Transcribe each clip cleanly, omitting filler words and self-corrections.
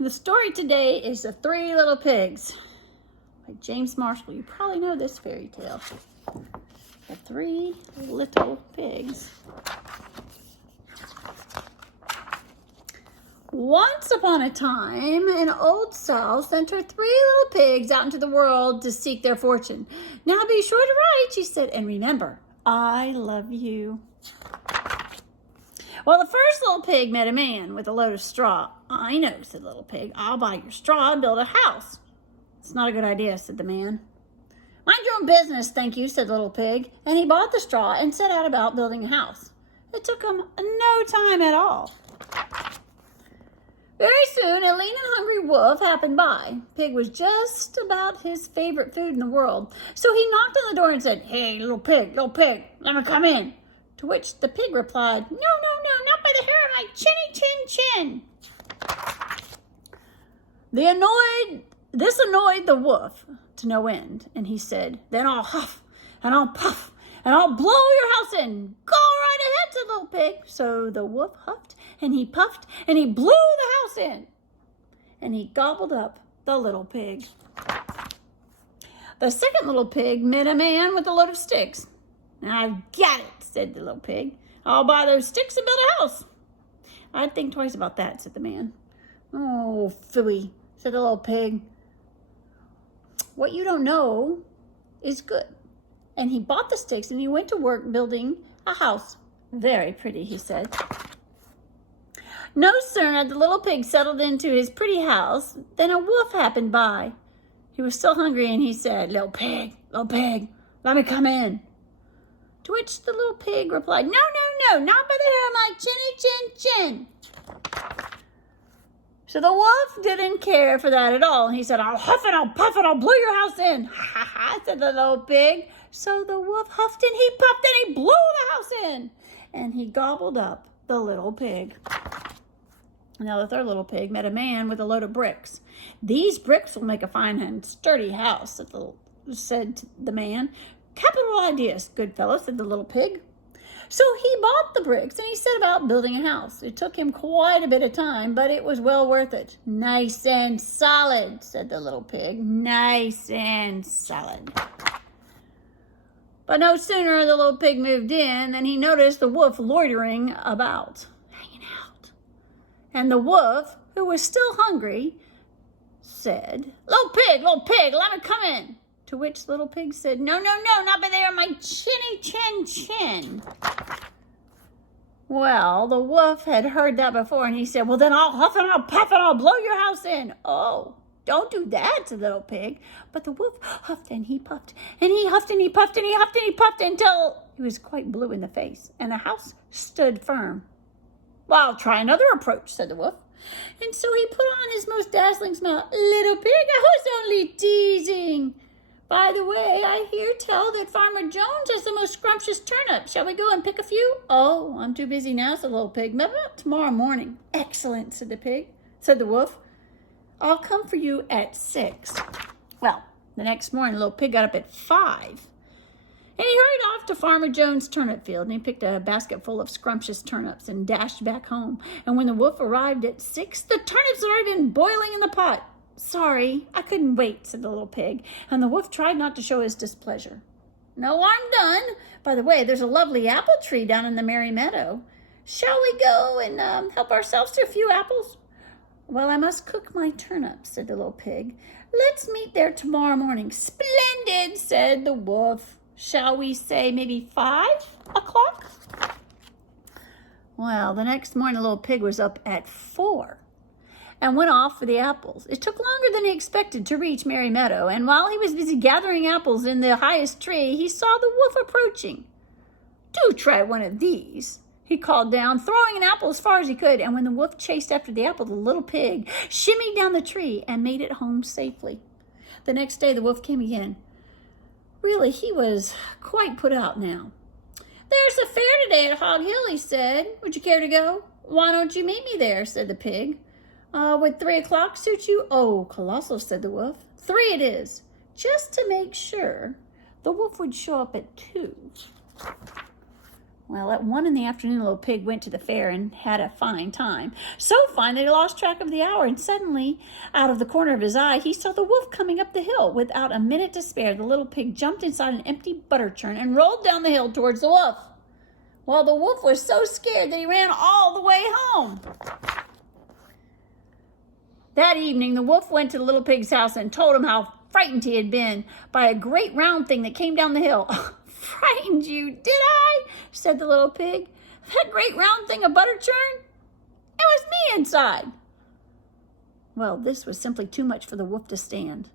The story today is The Three Little Pigs by James Marshall. You probably know this fairy tale. The Three Little Pigs. Once upon a time, an old sow sent her three little pigs out into the world to seek their fortune. Now be sure to write, she said, and remember, I love you. Well, the first little pig met a man with a load of straw. I know, said the little pig. I'll buy your straw and build a house. It's not a good idea, said the man. Mind your own business, thank you, said the little pig. And he bought the straw and set out about building a house. It took him no time at all. Very soon, a lean and hungry wolf happened by. Pig was just about his favorite food in the world. So he knocked on the door and said, Hey, little pig, let me come in. To which the pig replied, No, not by the hair of my chinny chin. This annoyed the wolf to no end, and he said, Then I'll huff and I'll puff and I'll blow your house in. Go right ahead, said the little pig. So the wolf huffed and he puffed and he blew the house in, and he gobbled up the little pig. The second little pig met a man with a load of sticks. I've got it, said the little pig. I'll buy those sticks and build a house. I'd think twice about that, said the man. Oh, phooey, said the little pig. What you don't know is good. And he bought the sticks and he went to work building a house. Very pretty, he said. No sooner had the little pig settled into his pretty house than a wolf happened by. He was still hungry and he said, Little pig, let me come in. To which the little pig replied, No, not by the hair of my chinny chin. So the wolf didn't care for that at all. He said, I'll huff and I'll puff and I'll blow your house in. Ha ha, said the little pig. So the wolf huffed and he puffed and he blew the house in. And he gobbled up the little pig. Now the third little pig met a man with a load of bricks. These bricks will make a fine and sturdy house, said the man. Capital ideas, good fellow, said the little pig. So he bought the bricks and he set about building a house. It took him quite a bit of time, but it was well worth it. Nice and solid, said the little pig. Nice and solid. But no sooner the little pig moved in than he noticed the wolf loitering about, hanging out. And the wolf, who was still hungry, said, Little pig, let me come in. To which little pig said, No, not by there, my chinny chin. Well, the wolf had heard that before, and he said, Well, then I'll huff and I'll puff and I'll blow your house in. Oh, don't do that, said the little pig. But the wolf huffed and he puffed, and he huffed and he puffed and he huffed and he puffed until he was quite blue in the face, and the house stood firm. Well, I'll try another approach, said the wolf. And so he put on his most dazzling smile. Little pig, I was only teasing. By the way, I hear tell that Farmer Jones has the most scrumptious turnips. Shall we go and pick a few? Oh, I'm too busy now, said the little pig. Maybe about tomorrow morning. Excellent, said the wolf. I'll come for you at 6. Well, the next morning, the little pig got up at 5. And he hurried off to Farmer Jones' turnip field, and he picked a basket full of scrumptious turnips and dashed back home. And when the wolf arrived at 6, the turnips had already been boiling in the pot. Sorry, I couldn't wait, said the little pig, and the wolf tried not to show his displeasure. No, I'm done. By the way, there's a lovely apple tree down in the Merry Meadow. Shall we go and help ourselves to a few apples? Well, I must cook my turnips, said the little pig. Let's meet there tomorrow morning. Splendid, said the wolf. Shall we say maybe 5 o'clock? Well, the next morning, the little pig was up at 4. And went off for the apples. It took longer than he expected to reach Merry Meadow, and while he was busy gathering apples in the highest tree, he saw the wolf approaching. Do try one of these, he called down, throwing an apple as far as he could, and when the wolf chased after the apple, the little pig shimmied down the tree and made it home safely. The next day, the wolf came again. Really, he was quite put out now. There's a fair today at Hog Hill, he said. Would you care to go? Why don't you meet me there, said the pig. Would 3 o'clock suit you? Oh, colossal, said the wolf. 3 it is. Just to make sure, the wolf would show up at 2. Well, at 1 in the afternoon, the little pig went to the fair and had a fine time. So fine that he lost track of the hour, and suddenly, out of the corner of his eye, he saw the wolf coming up the hill. Without a minute to spare, the little pig jumped inside an empty butter churn and rolled down the hill towards the wolf. Well, the wolf was so scared that he ran all the way home. That evening, the wolf went to the little pig's house and told him how frightened he had been by a great round thing that came down the hill. Frightened you, did I? Said the little pig. That great round thing of butter churn? It was me inside. Well, this was simply too much for the wolf to stand.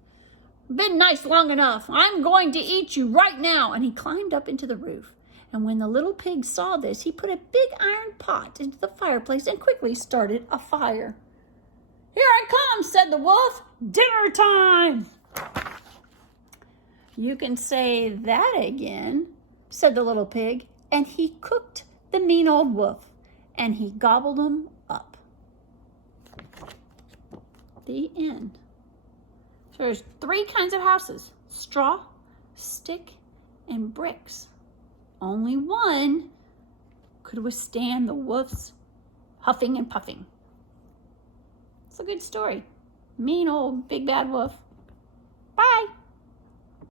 Been nice long enough. I'm going to eat you right now. And he climbed up into the roof. And when the little pig saw this, he put a big iron pot into the fireplace and quickly started a fire. Here I come, said the wolf. Dinner time. You can say that again, said the little pig, and he cooked the mean old wolf, and he gobbled him up. The end. So there's 3 kinds of houses: straw, stick, and bricks. Only one could withstand the wolf's huffing and puffing. It's a good story. Mean old big bad wolf.